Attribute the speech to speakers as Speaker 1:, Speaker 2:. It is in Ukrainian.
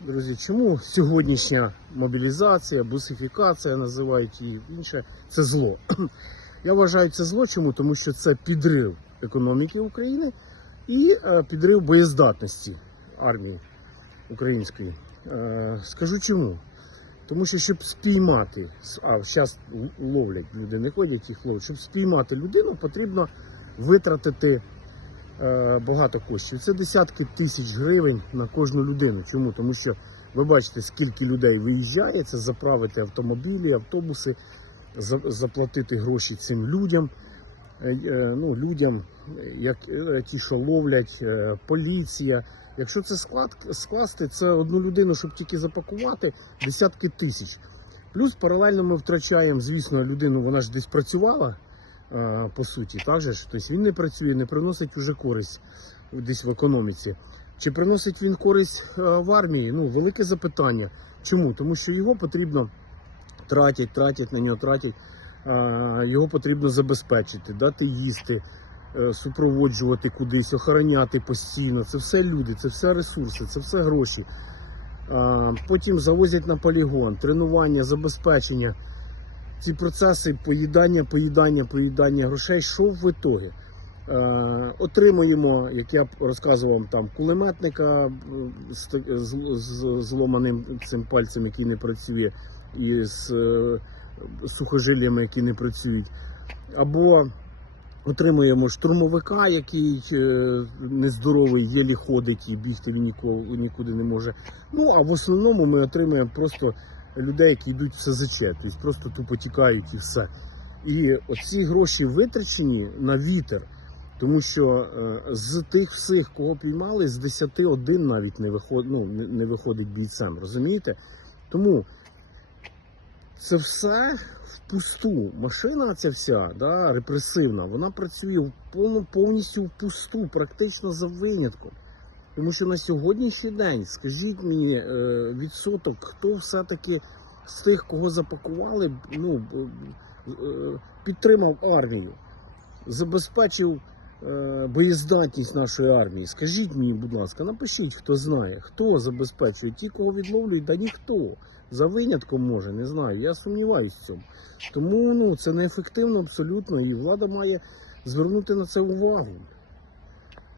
Speaker 1: Друзі, чому сьогоднішня мобілізація, бусифікація називають її інше, це зло. Я вважаю це зло, чому? Тому що це підрив економіки України і е, підрив боєздатності армії української. Е, Скажу чому. Тому що щоб спіймати, а зараз ловлять люди, не ходять їх ловлять, щоб спіймати людину, потрібно витратити багато коштів. Це десятки тисяч гривень на кожну людину. Чому? Тому що ви бачите, скільки людей виїжджає, це заправити автомобілі, автобуси, заплатити гроші цим людям. Е, е, Ну, людям, як е, ті, що ловлять, е, поліція. Якщо це склад, скласти, це одну людину, щоб тільки запакувати, десятки тисяч. Плюс паралельно ми втрачаємо, звісно, людину, вона ж десь працювала, е, по суті, так же ж? Тобто він не працює, не приносить уже користь десь в економіці. Чи приносить він користь е, в армії? Ну, велике запитання. Чому? Тому що його потрібно тратять, тратять, на нього тратять. Його потрібно забезпечити, дати їсти, е, супроводжувати кудись, охороняти постійно. Це все люди, це все ресурси, це все гроші. Потім завозять на полігон, тренування, забезпечення. Ці процеси поїдання, поїдання, поїдання грошей. Що в ітогі? Е, отримуємо, як я розказував, там кулеметника е, з, з, з зломаним цим пальцем, який не працює, і з е, сухожиллями, які не працюють. Або отримуємо штурмовика, який нездоровий, єлі ходить і бігти нікуди не може. Ну а в основному ми отримуємо просто людей, які йдуть в СЗЧ, тобто просто тупо тікають і все. І оці гроші витрачені на вітер. Тому що е, з тих всіх, кого піймали, з 10 один навіть не виходить, ну, не, виходить бійцем, розумієте? Тому це все впусту. Машина ця вся, да, репресивна, вона працює в повністю впусту, практично за винятком. Тому що на сьогоднішній день, скажіть мені, е, відсоток, хто все-таки з тих, кого запакували, ну, е, підтримав армію, забезпечив е, боєздатність нашої армії. Скажіть мені, будь ласка, напишіть, хто знає, хто забезпечує ті, кого відловлюють, да ніхто. За винятком може, не знаю. Я сумніваюся в цьому. Тому ну, це неефективно абсолютно, і влада має звернути на це увагу.